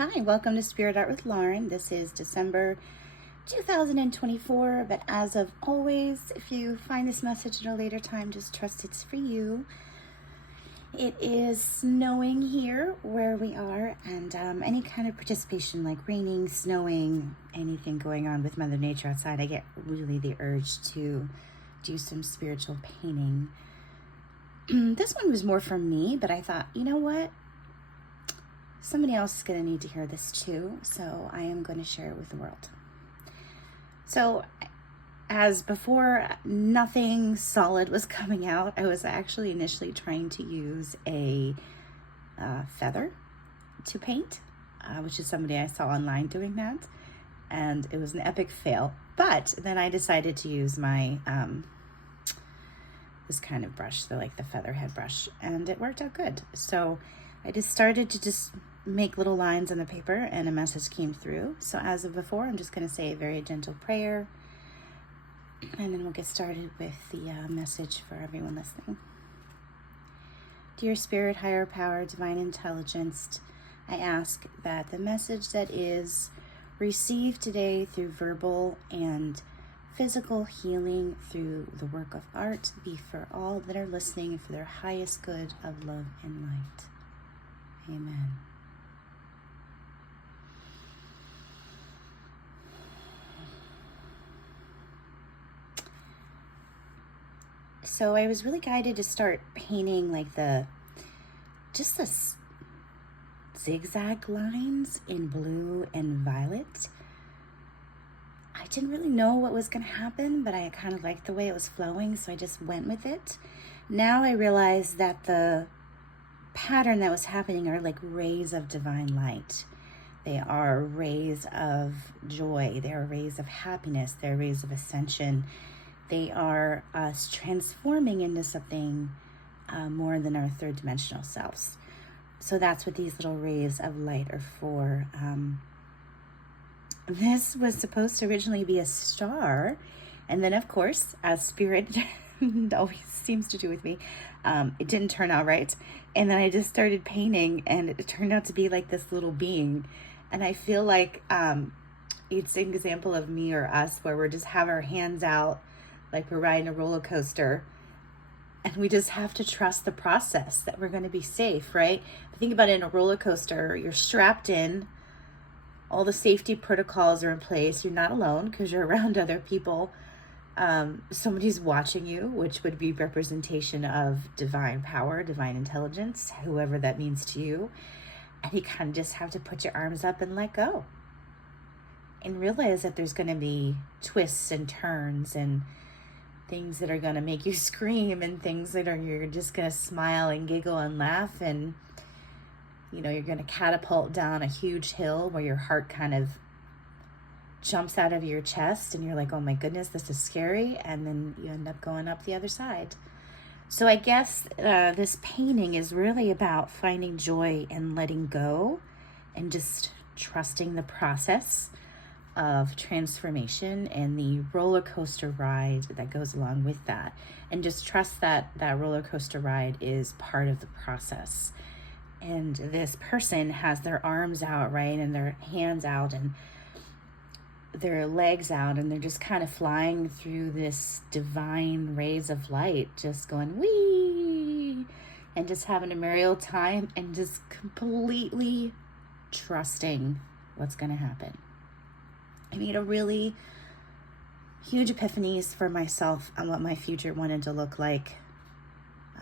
Hi, welcome to Spirit Art with Lauren. This is December 2024, but as of always, if you find this message at a later time, just trust it's for you. It is snowing here where we are, and any kind of participation like raining, snowing, anything going on with Mother Nature outside, I get really the urge to do some spiritual painting. This one was more for me, but I thought, you know what? Somebody else is going to need to hear this too, so I am going to share it with the world. So, as before, nothing solid was coming out. I was actually initially trying to use a feather to paint, which is somebody I saw online doing that, and it was an epic fail. But then I decided to use my this kind of brush, the featherhead brush, and it worked out good. So I just started to make little lines on the paper, and a message came through. So as of before, I'm just going to say a very gentle prayer, and then we'll get started with the message for everyone listening. Dear Spirit, Higher Power, Divine Intelligence, I ask that the message that is received today through verbal and physical healing through the work of art be for all that are listening for their highest good of love and light. Amen. So I was really guided to start painting like the zigzag lines in blue and violet. I didn't really know what was going to happen, but I kind of liked the way it was flowing, so I just went with it. Now I realize that the pattern that was happening are like rays of divine light. They are rays of joy. They are rays of happiness. They're rays of ascension. They are us transforming into something more than our third dimensional selves. So that's what these little rays of light are for. This was supposed to originally be a star. And then, of course, as Spirit always seems to do with me, it didn't turn out right. And then I just started painting, and it turned out to be like this little being. And I feel like it's an example of me or us where we just have our hands out like we're riding a roller coaster, and we just have to trust the process that we're going to be safe, right? Think about it, in a roller coaster, you're strapped in, all the safety protocols are in place, you're not alone because you're around other people. Somebody's watching you, which would be representation of divine power, divine intelligence, whoever that means to you. And you kind of just have to put your arms up and let go and realize that there's going to be twists and turns and things that are going to make you scream, and things that you're just going to smile and giggle and laugh, and you're going to catapult down a huge hill where your heart kind of jumps out of your chest and you're like, oh my goodness, this is scary, and then you end up going up the other side. So I guess this painting is really about finding joy and letting go and just trusting the process of transformation and the roller coaster ride that goes along with that, and just trust that that roller coaster ride is part of the process. And this person has their arms out, right, and their hands out and their legs out, and they're just kind of flying through this divine rays of light, just going wee, and just having a merry old time, and just completely trusting what's going to happen. I made a really huge epiphanies for myself on what my future wanted to look like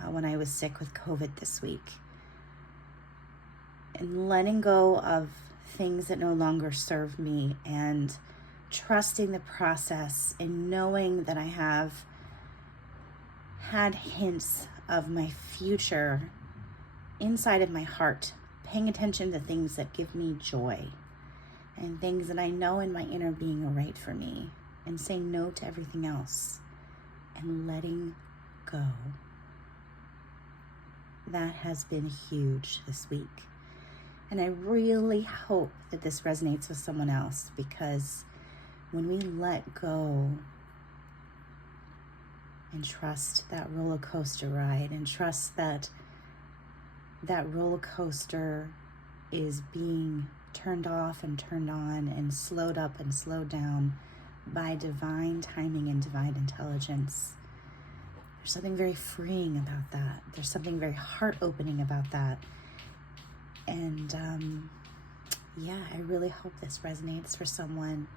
when I was sick with COVID this week. And letting go of things that no longer serve me, and trusting the process, and knowing that I have had hints of my future inside of my heart, paying attention to things that give me joy and things that I know in my inner being are right for me, and saying no to everything else and letting go. That has been huge this week. And I really hope that this resonates with someone else, because when we let go and trust that roller coaster ride, and trust that that roller coaster is being turned off and turned on and slowed up and slowed down by divine timing and divine intelligence. There's something very freeing about that. There's something very heart-opening about that. And yeah, I really hope this resonates for someone.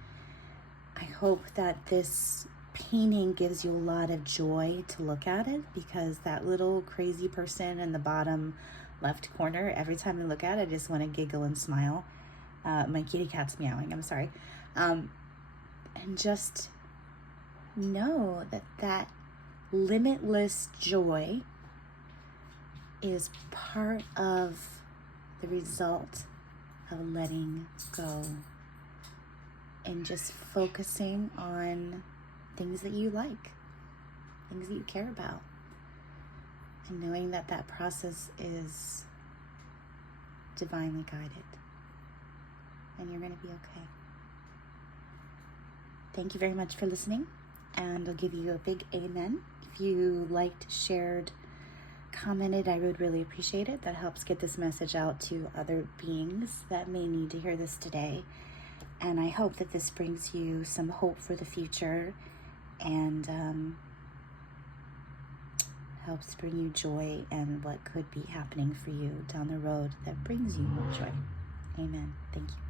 I hope that this painting gives you a lot of joy to look at it, because that little crazy person in the bottom left corner, every time I look at it, I just want to giggle and smile. My kitty cat's meowing, I'm sorry. And just know that that limitless joy is part of the result of letting go and just focusing on things that you like, things that you care about, and knowing that that process is divinely guided, and you're going to be okay. Thank you very much for listening, and I'll give you a big amen. If you liked, shared, commented, I would really appreciate it. That helps get this message out to other beings that may need to hear this today. And I hope that this brings you some hope for the future and helps bring you joy and what could be happening for you down the road that brings you more joy. Amen. Thank you.